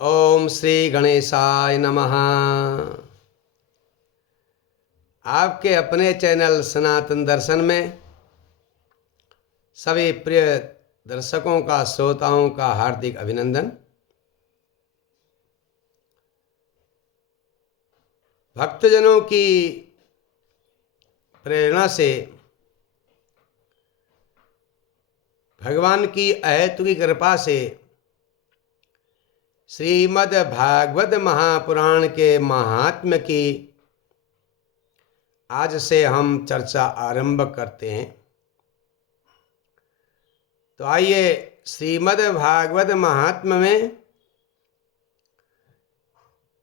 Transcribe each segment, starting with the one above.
ओम श्री गणेशाय नमः। आपके अपने चैनल सनातन दर्शन में सभी प्रिय दर्शकों का, श्रोताओं का हार्दिक अभिनंदन। भक्तजनों की प्रेरणा से, भगवान की अहेतुकी कृपा से श्रीमद् भागवत महापुराण के महात्म्य की आज से हम चर्चा आरंभ करते हैं। तो आइए, श्रीमद् भागवत महात्म्य में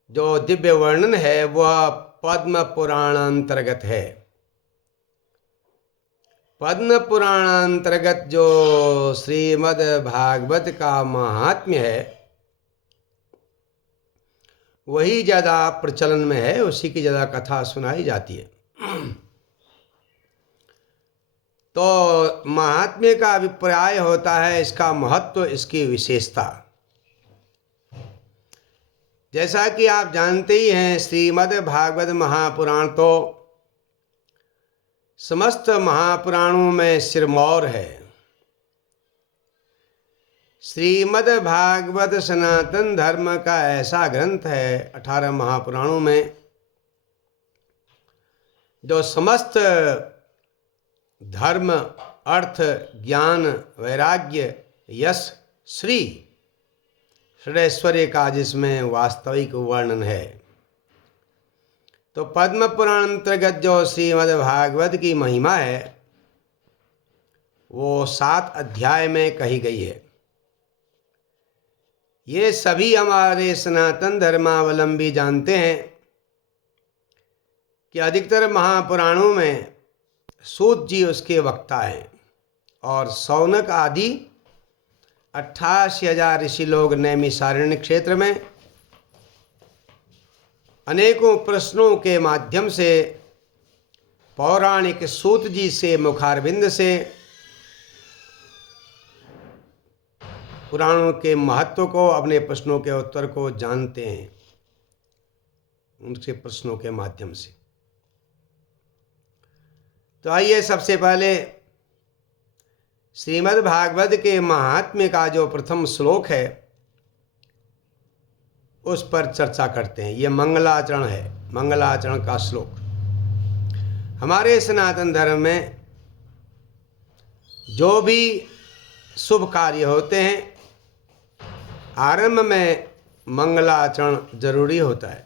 जो दिव्य वर्णन है वह पद्म पुराणांतर्गत है। पद्म पुराणांतर्गत जो श्रीमद् भागवत का महात्म्य है वही ज़्यादा प्रचलन में है, उसी की ज़्यादा कथा सुनाई जाती है। तो महात्म्य का अभिप्राय होता है इसका महत्व, इसकी विशेषता। जैसा कि आप जानते ही हैं, श्रीमद् भागवत महापुराण तो समस्त महापुराणों में सिरमौर है। श्रीमद् भागवत सनातन धर्म का ऐसा ग्रंथ है 18 महापुराणों में जो समस्त धर्म, अर्थ, ज्ञान, वैराग्य, यश, श्री, षडैश्वर्य का जिसमें वास्तविक वर्णन है। तो पद्म पुराण अंतर्गत जो श्रीमद् भागवत की महिमा है वो 7 अध्याय में कही गई है। ये सभी हमारे सनातन धर्मावलंबी जानते हैं कि अधिकतर महापुराणों में सूत जी उसके वक्ता हैं और शौनक आदि 88,000 ऋषि लोग नैमिषारण्य क्षेत्र में अनेकों प्रश्नों के माध्यम से पौराणिक सूत जी से मुखारबिंद से पुराणों के महत्व को, अपने प्रश्नों के उत्तर को जानते हैं उनके प्रश्नों के माध्यम से। तो आइए, सबसे पहले श्रीमद् भागवत के महात्म्य का जो प्रथम श्लोक है उस पर चर्चा करते हैं। ये मंगलाचरण है, मंगलाचरण का श्लोक। हमारे सनातन धर्म में जो भी शुभ कार्य होते हैं आरंभ में मंगलाचरण जरूरी होता है।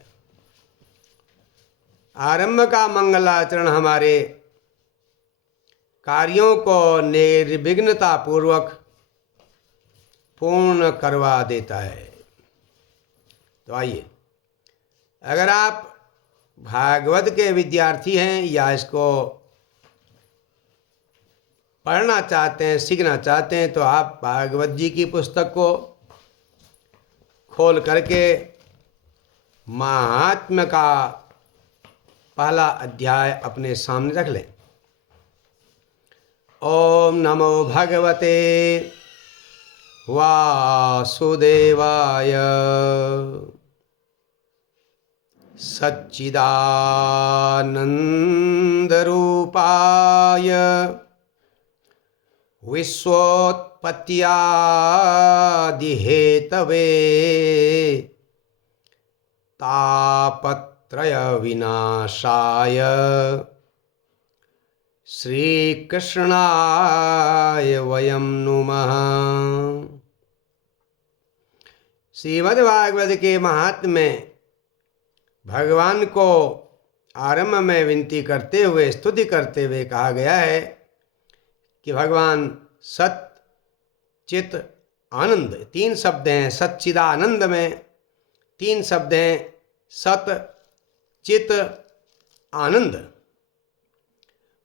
आरंभ का मंगलाचरण हमारे कार्यों को निर्विघ्नता पूर्वक पूर्ण करवा देता है। तो आइए, अगर आप भागवत के विद्यार्थी हैं या इसको पढ़ना चाहते हैं, सीखना चाहते हैं, तो आप भागवत जी की पुस्तक को खोल करके महात्म्य का पहला अध्याय अपने सामने रख लें। ओम नमो भगवते वासुदेवाय सच्चिदानंदरूपाय विश्वोत्पत्त्यादिहेतवे तापत्रय विनाशाय श्रीकृष्णाय वयं नुमः। श्रीमद् भागवत के महात्म्य में भगवान को आरंभ में विनती करते हुए, स्तुति करते हुए कहा गया है कि भगवान सत चित आनंद, 3 शब्द हैं। सच्चिदानंद में 3 शब्द हैं, सत चित आनंद।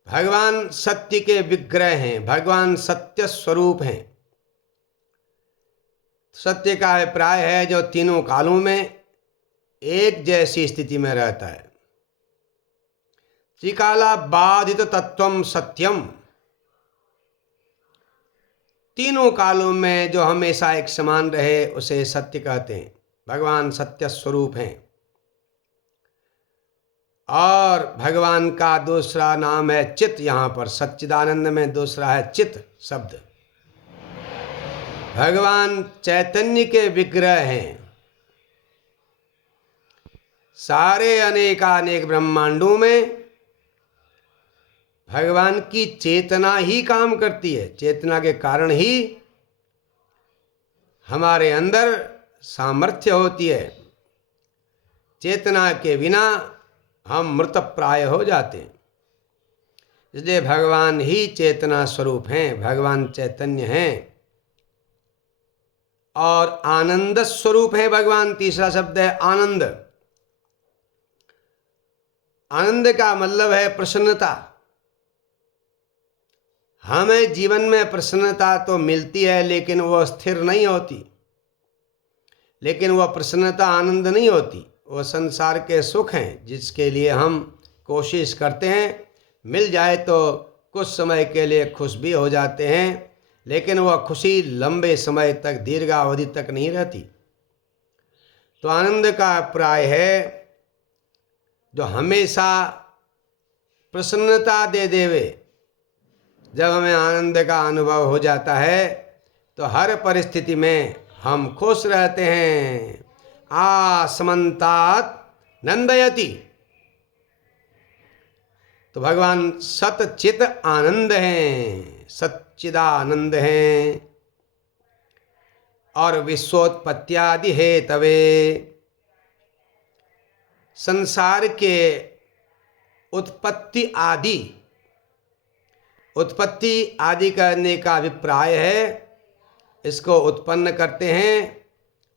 भगवान सत्य के विग्रह हैं, भगवान सत्य स्वरूप हैं। सत्य का अभिप्राय है जो तीनों कालों में एक जैसी स्थिति में रहता है। त्रिकाला बाधित तत्वम सत्यम, तीनों कालों में जो हमेशा एक समान रहे उसे सत्य कहते हैं। भगवान सत्य स्वरूप हैं। और भगवान का दूसरा नाम है चित। यहाँ पर सच्चिदानंद में दूसरा है चित शब्द। भगवान चैतन्य के विग्रह हैं। सारे अनेकानेक ब्रह्मांडों में भगवान की चेतना ही काम करती है। चेतना के कारण ही हमारे अंदर सामर्थ्य होती है। चेतना के बिना हम मृतप्राय हो जाते हैं। इसलिए भगवान ही चेतना स्वरूप हैं, भगवान चैतन्य हैं और आनंद स्वरूप है भगवान। तीसरा शब्द है आनंद। आनंद का मतलब है प्रसन्नता। हमें जीवन में प्रसन्नता तो मिलती है लेकिन वह स्थिर नहीं होती, लेकिन वह प्रसन्नता आनंद नहीं होती। वह संसार के सुख हैं जिसके लिए हम कोशिश करते हैं, मिल जाए तो कुछ समय के लिए खुश भी हो जाते हैं, लेकिन वह खुशी लंबे समय तक, दीर्घावधि तक नहीं रहती। तो आनंद का प्राय है जो हमेशा प्रसन्नता दे देवे। जब हमें आनंद का अनुभव हो जाता है तो हर परिस्थिति में हम खुश रहते हैं। आसमंतात नंदयति। तो भगवान सतचित आनंद हैं, सच्चिदानंद हैं और विश्वोत्पत्त्यादि हेतवे। संसार के उत्पत्ति आदि करने का अभिप्राय है। इसको उत्पन्न करते हैं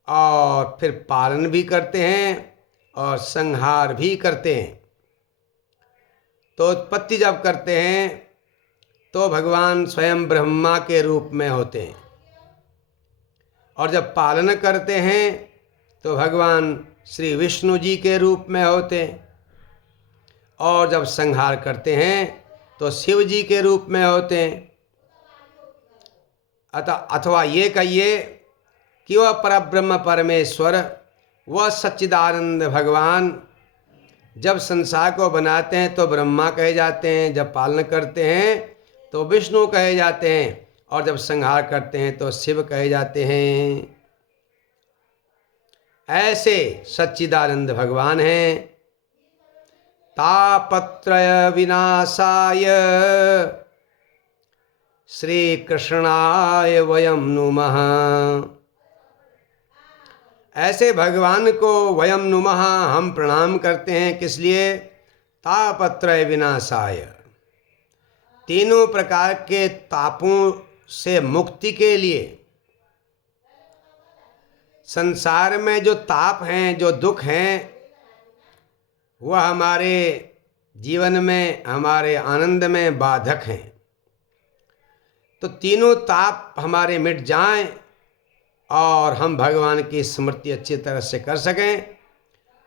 और फिर पालन भी करते हैं और संहार भी करते हैं। तो उत्पत्ति जब करते हैं तो भगवान स्वयं ब्रह्मा के रूप में होते हैं, और जब पालन करते हैं तो भगवान श्री विष्णु जी के रूप में होते हैं, और जब संहार करते हैं तो शिव जी के रूप में होते हैं। अथवा ये कहिए कि वह परब्रह्म परमेश्वर, वह सच्चिदानंद भगवान जब संसार को बनाते हैं तो ब्रह्मा कहे जाते हैं, जब पालन करते हैं तो विष्णु कहे जाते हैं, और जब संहार करते हैं तो शिव कहे जाते हैं। ऐसे सच्चिदानंद भगवान हैं। तापत्रय विनाशाय श्री कृष्णाय वयम नुमः। ऐसे भगवान को वयम नुमः हम प्रणाम करते हैं। किस लिए? तापत्रय विनाशाय, तीनों प्रकार के तापों से मुक्ति के लिए। संसार में जो ताप हैं, जो दुख हैं, वह हमारे जीवन में, हमारे आनंद में बाधक हैं। तो तीनों ताप हमारे मिट जाएं और हम भगवान की स्मृति अच्छी तरह से कर सकें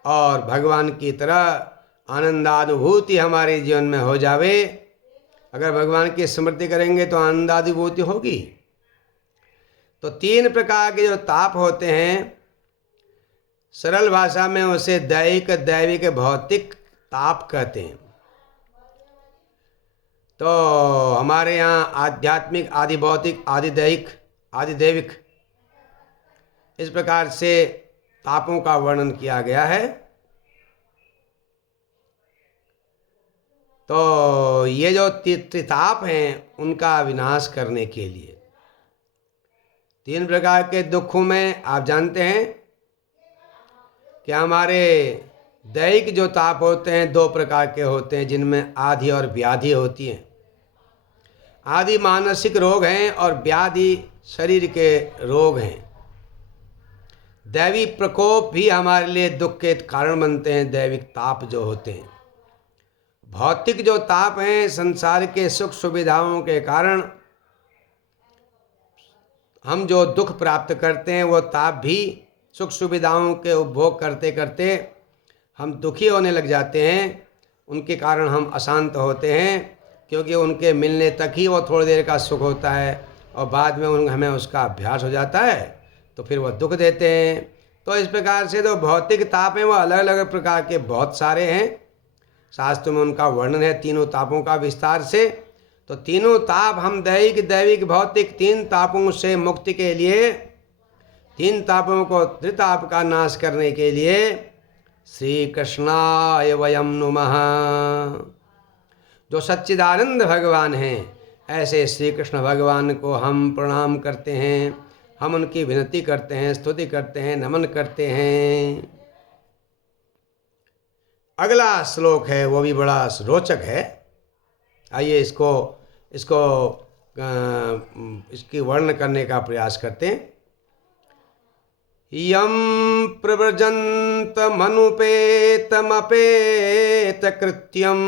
और भगवान की तरह आनंदानुभूति हमारे जीवन में हो जावे। अगर भगवान की स्मृति करेंगे तो आनंदानुभूति होगी। तो तीन प्रकार के जो ताप होते हैं, सरल भाषा में उसे दैहिक, दैविक, भौतिक ताप कहते हैं। तो हमारे यहाँ आध्यात्मिक, आदि भौतिक, आदि दैहिक, आदि दैविक, इस प्रकार से तापों का वर्णन किया गया है। तो ये जो त्रिताप हैं उनका विनाश करने के लिए, तीन प्रकार के दुखों में आप जानते हैं कि हमारे दैहिक जो ताप होते हैं दो प्रकार के होते हैं, जिनमें आदि और व्याधि होती हैं। आदि मानसिक रोग हैं और व्याधि शरीर के रोग हैं। दैवी प्रकोप भी हमारे लिए दुख के कारण बनते हैं, दैविक ताप जो होते हैं। भौतिक जो ताप हैं, संसार के सुख सुविधाओं के कारण हम जो दुख प्राप्त करते हैं, वो ताप भी सुख सुविधाओं के उपभोग करते करते हम दुखी होने लग जाते हैं। उनके कारण हम अशांत होते हैं, क्योंकि उनके मिलने तक ही वो थोड़ी देर का सुख होता है और बाद में हमें उसका अभ्यास हो जाता है, तो फिर वह दुख देते हैं। तो इस प्रकार से जो भौतिक ताप हैं वो अलग अलग प्रकार के बहुत सारे हैं। शास्त्र में उनका वर्णन है तीनों तापों का विस्तार से। तो तीनों ताप हम दैहिक दैविक भौतिक तीन तापों से मुक्ति के लिए, तीन तापों को त्रिताप का नाश करने के लिए श्री कृष्णाय वयम नुमः। जो सच्चिदानंद भगवान हैं ऐसे श्री कृष्ण भगवान को हम प्रणाम करते हैं, हम उनकी विनती करते हैं, स्तुति करते हैं, नमन करते हैं। अगला श्लोक है वो भी बड़ा रोचक है। आइए इसकी वर्ण करने का प्रयास करते हैं। यम प्रव्रजंत मनुपेतमपेत कृत्यम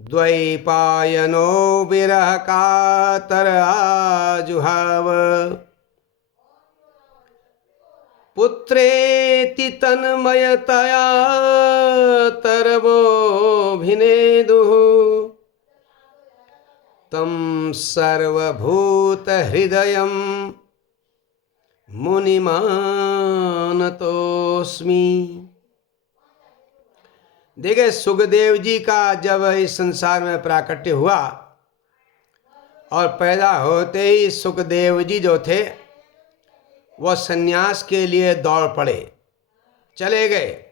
द्वैपायनो विरह कातर आजुहाव पुत्रेति तन्मयतया तरवोऽभिनेदुः तं सर्वभूत हृदयं मुनिमानतोस्मि। देखिए, सुखदेव जी का जब इस संसार में प्राकट्य हुआ और पैदा होते ही सुखदेव जी जो थे वह सन्यास के लिए दौड़ पड़े, चले गए।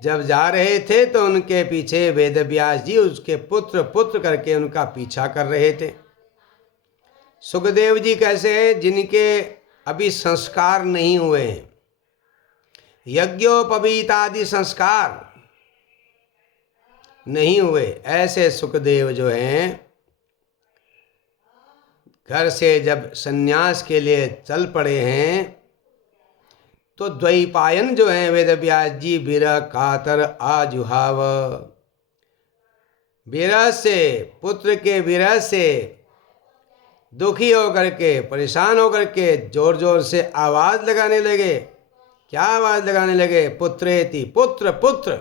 जब जा रहे थे तो उनके पीछे वेदव्यास जी उसके पुत्र पुत्र करके उनका पीछा कर रहे थे। सुखदेव जी कैसे हैं? जिनके अभी संस्कार नहीं हुए हैं, यज्ञोपवीत आदि संस्कार नहीं हुए, ऐसे सुखदेव जो हैं घर से जब सन्यास के लिए चल पड़े हैं तो द्वैपायन जो हैं वेदव्यास जी विरह कातर आजुहाव, विरह से, पुत्र के विरह से दुखी होकर के, परेशान होकर के जोर जोर से आवाज लगाने लगे। क्या आवाज लगाने लगे? पुत्रेति, पुत्र पुत्र।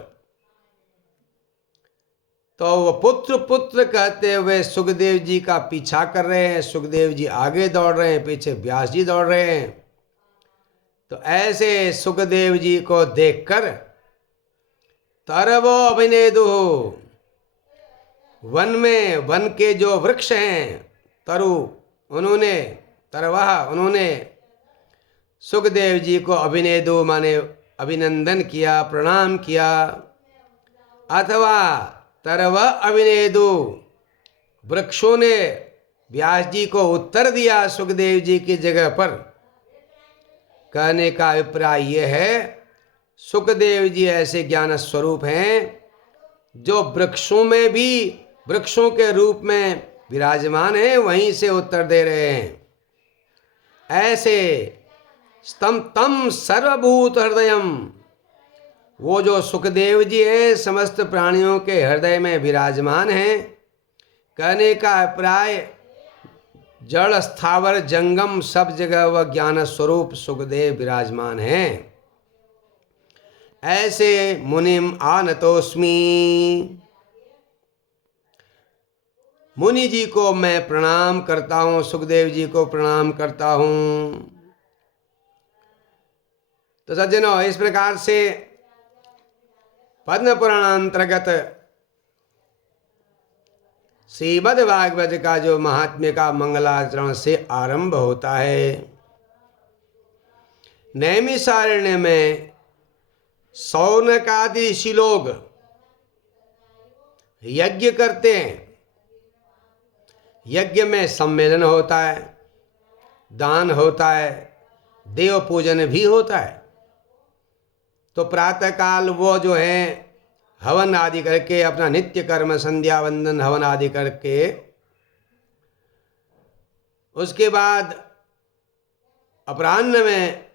तो वो पुत्र पुत्र कहते हुए सुखदेव जी का पीछा कर रहे हैं। सुखदेव जी आगे दौड़ रहे हैं, पीछे व्यास जी दौड़ रहे हैं। तो ऐसे सुखदेव जी को देखकर तरवो अभिनेदु, वन में, वन के जो वृक्ष हैं तरु, उन्होंने तरवाह, उन्होंने सुखदेव जी को अभिनेदु माने अभिनंदन किया, प्रणाम किया। अथवा तरव अभिनेदु, वृक्षों ने व्यास जी को उत्तर दिया सुखदेव जी की जगह पर। कहने का अभिप्राय यह है, सुखदेव जी ऐसे ज्ञान स्वरूप हैं जो वृक्षों में भी वृक्षों के रूप में विराजमान हैं, वहीं से उत्तर दे रहे हैं। ऐसे तम सर्वभूत हृदयम, वो जो सुखदेव जी हैं समस्त प्राणियों के हृदय में विराजमान हैं। कहने का अभिप्राय जड़ स्थावर जंगम सब जगह वह ज्ञान स्वरूप सुखदेव विराजमान हैं। ऐसे मुनिम आनतोस्मि, मुनि जी को मैं प्रणाम करता हूँ, सुखदेव जी को प्रणाम करता हूँ। तो सज्जनों, इस प्रकार से पद्म पुराणांतर्गत श्रीमद् भागवत का जो महात्म्य का मंगलाचरण से आरंभ होता है। नैमिषारण्य में शौनक आदि ऋषि लोग यज्ञ करते हैं। यज्ञ में सम्मेलन होता है, दान होता है, देव पूजन भी होता है। तो प्रातःकाल वो जो है हवन आदि करके अपना नित्य कर्म संध्या वंदन हवन आदि करके, उसके बाद अपराह्न में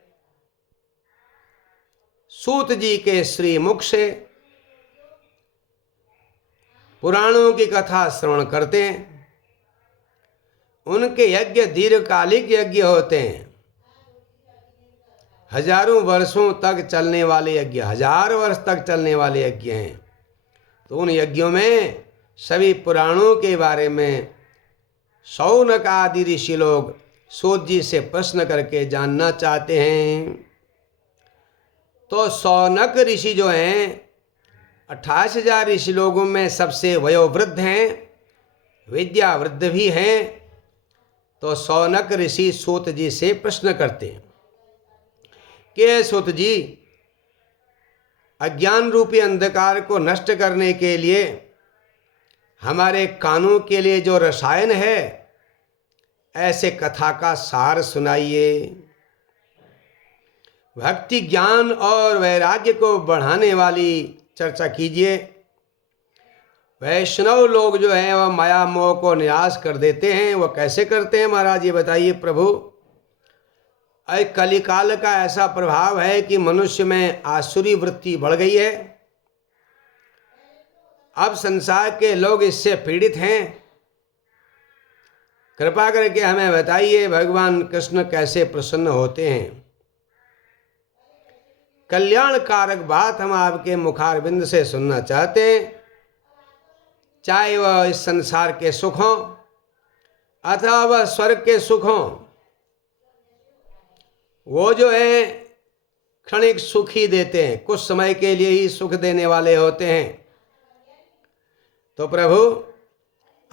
सूत जी के श्रीमुख से पुराणों की कथा श्रवण करते हैं। उनके यज्ञ दीर्घकालिक यज्ञ होते हैं, हजारों वर्षों तक चलने वाले यज्ञ, 1000 वर्ष तक चलने वाले यज्ञ हैं। तो उन यज्ञों में सभी पुराणों के बारे में शौनक आदि ऋषि लोग सूत जी से प्रश्न करके जानना चाहते हैं। तो शौनक ऋषि जो हैं 28,000 ऋषि लोगों में सबसे वयोवृद्ध हैं, विद्यावृद्ध भी हैं। तो शौनक ऋषि सूत जी से प्रश्न करते हैं कि सूत जी, अज्ञान रूपी अंधकार को नष्ट करने के लिए हमारे कानों के लिए जो रसायन है, ऐसे कथा का सार सुनाइए। भक्ति ज्ञान और वैराग्य को बढ़ाने वाली चर्चा कीजिए। वैष्णव लोग जो हैं वह माया मोह को निराश कर देते हैं। वह कैसे करते हैं महाराज, ये बताइए प्रभु। कलिकाल का ऐसा प्रभाव है कि मनुष्य में आसुरी वृत्ति बढ़ गई है। अब संसार के लोग इससे पीड़ित हैं। कृपा करके हमें बताइए भगवान कृष्ण कैसे प्रसन्न होते हैं। कल्याणकारक बात हम आपके मुखारविंद से सुनना चाहते हैं, चाहे वह इस संसार के सुख हों अथवा वह स्वर्ग के सुख हों। वो जो है क्षणिक सुख ही देते हैं, कुछ समय के लिए ही सुख देने वाले होते हैं। तो प्रभु,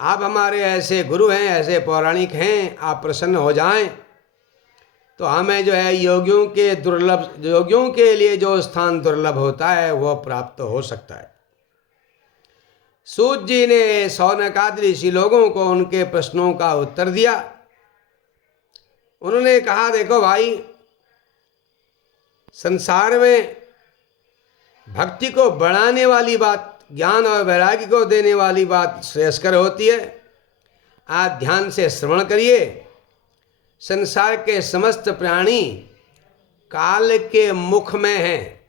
आप हमारे ऐसे गुरु हैं, ऐसे पौराणिक हैं, आप प्रसन्न हो जाएं तो हमें जो है योगियों के लिए जो स्थान दुर्लभ होता है वह प्राप्त हो सकता है। सूत जी ने शौनकादि ऋषि लोगों को उनके प्रश्नों का उत्तर दिया। उन्होंने कहा, देखो भाई, संसार में भक्ति को बढ़ाने वाली बात, ज्ञान और वैराग्य को देने वाली बात श्रेयस्कर होती है। आप ध्यान से श्रवण करिए। संसार के समस्त प्राणी काल के मुख में हैं।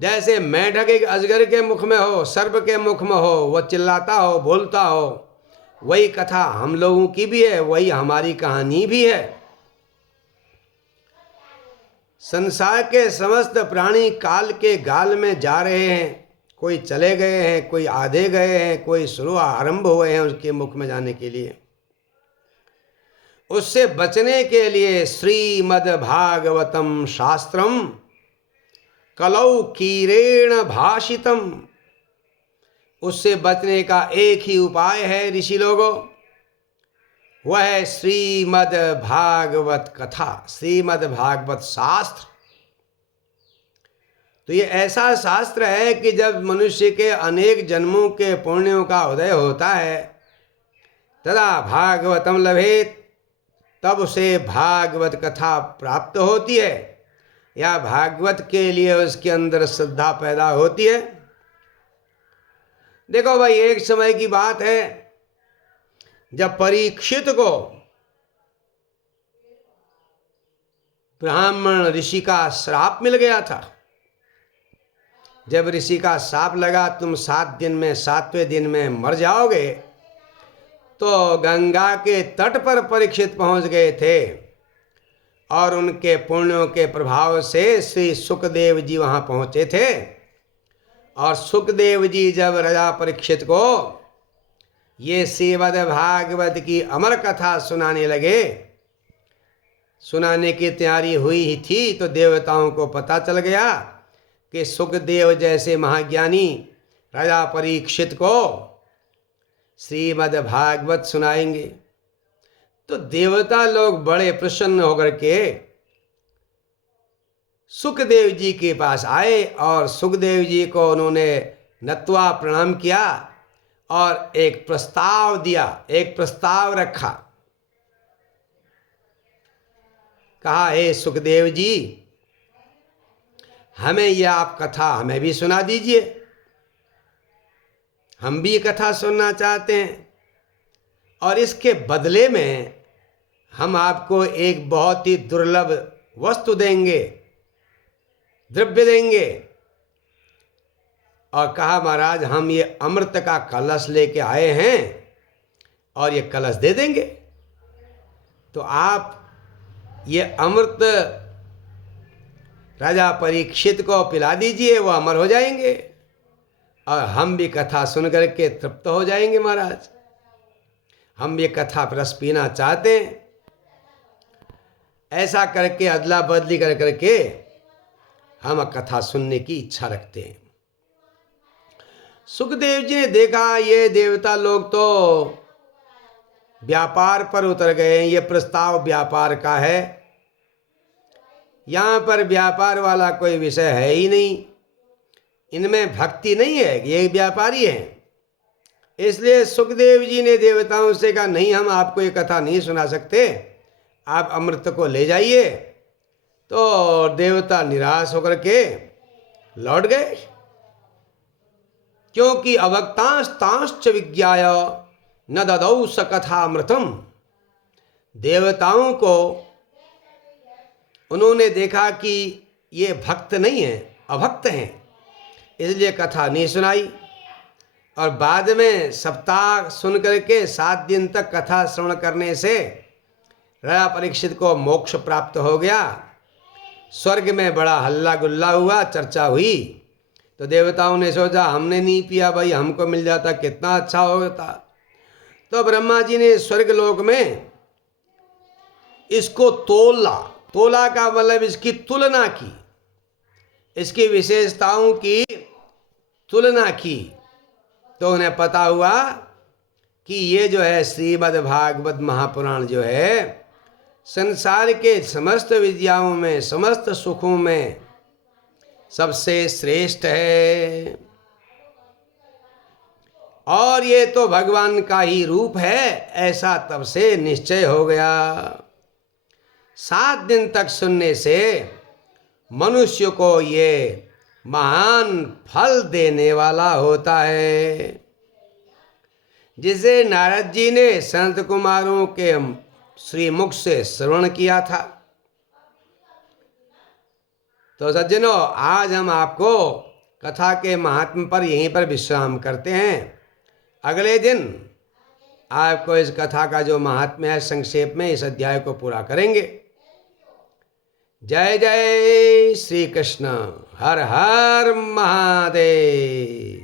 जैसे मेढक एक अजगर के मुख में हो, सर्प के मुख में हो, वह चिल्लाता हो, बोलता हो, वही कथा हम लोगों की भी है, वही हमारी कहानी भी है। संसार के समस्त प्राणी काल के गाल में जा रहे हैं। कोई चले गए हैं, कोई आधे गए हैं, कोई शुरू आरंभ हुए हैं उसके मुख में जाने के लिए। उससे बचने के लिए श्रीमद् भागवतम शास्त्रम कलौ कीरेण भाषितम, उससे बचने का एक ही उपाय है ऋषि लोगों, वह है श्रीमद् भागवत कथा, श्रीमद् भागवत शास्त्र। तो ये ऐसा शास्त्र है कि जब मनुष्य के अनेक जन्मों के पुण्यों का उदय होता है, तदा भागवतम लभेत, तब उसे भागवत कथा प्राप्त होती है, या भागवत के लिए उसके अंदर श्रद्धा पैदा होती है। देखो भाई, एक समय की बात है जब परीक्षित को ब्राह्मण ऋषि का श्राप मिल गया था। जब ऋषि का श्राप लगा, तुम 7 दिन में 7वें दिन में मर जाओगे, तो गंगा के तट पर परीक्षित पहुंच गए थे और उनके पुण्यों के प्रभाव से श्री सुखदेव जी वहां पहुंचे थे। और सुखदेव जी जब राजा परीक्षित को ये श्रीमद् भागवत की अमर कथा सुनाने लगे, सुनाने की तैयारी हुई ही थी, तो देवताओं को पता चल गया कि सुखदेव जैसे महाज्ञानी राजा परीक्षित को श्रीमद् भागवत सुनाएंगे। तो देवता लोग बड़े प्रसन्न होकर के सुखदेव जी के पास आए और सुखदेव जी को उन्होंने नत्वा प्रणाम किया और एक प्रस्ताव दिया, एक प्रस्ताव रखा। कहा, हे सुखदेव जी, हमें यह आप कथा हमें भी सुना दीजिए, हम भी कथा सुनना चाहते हैं, और इसके बदले में हम आपको एक बहुत ही दुर्लभ वस्तु देंगे, द्रव्य देंगे। और कहा, महाराज, हम ये अमृत का कलश लेके आए हैं और ये कलश दे देंगे, तो आप ये अमृत राजा परीक्षित को पिला दीजिए, वो अमर हो जाएंगे और हम भी कथा सुन करके तृप्त हो जाएंगे। महाराज, हम ये कथा रस पीना चाहते हैं। ऐसा करके अदला बदली कर करके हम कथा सुनने की इच्छा रखते हैं। सुखदेव जी ने देखा ये देवता लोग तो व्यापार पर उतर गए हैं, ये प्रस्ताव व्यापार का है, यहाँ पर व्यापार वाला कोई विषय है ही नहीं, इनमें भक्ति नहीं है, ये व्यापारी हैं। इसलिए सुखदेव जी ने देवताओं से कहा नहीं, हम आपको ये कथा नहीं सुना सकते, आप अमृत को ले जाइए। तो देवता निराश होकर के लौट गए, क्योंकि अभक्तांश तांश्च विज्ञाय न ददौ स कथामृतम। देवताओं को उन्होंने देखा कि ये भक्त नहीं है, अभक्त हैं, इसलिए कथा नहीं सुनाई। और बाद में सप्ताह सुन करके 7 दिन तक कथा श्रवण करने से राजा परीक्षित को मोक्ष प्राप्त हो गया। स्वर्ग में बड़ा हल्ला गुल्ला हुआ, चर्चा हुई। तो देवताओं ने सोचा हमने नहीं पिया भाई, हमको मिल जाता कितना अच्छा होता। तो ब्रह्मा जी ने स्वर्ग लोक में इसको तोला का मतलब इसकी तुलना की, इसकी विशेषताओं की तुलना की। तो उन्हें पता हुआ कि ये जो है श्रीमद् भागवत महापुराण जो है संसार के समस्त विद्याओं में, समस्त सुखों में सबसे श्रेष्ठ है, और ये तो भगवान का ही रूप है, ऐसा तब से निश्चय हो गया। 7 दिन तक सुनने से मनुष्य को ये महान फल देने वाला होता है, जिसे नारद जी ने संत कुमारों के श्रीमुख से श्रवण किया था। तो सज्जनों, आज हम आपको कथा के महात्म्य पर यहीं पर विश्राम करते हैं। अगले दिन आपको इस कथा का जो महात्म्य है संक्षेप में इस अध्याय को पूरा करेंगे। जय जय श्री कृष्ण, हर हर महादेव।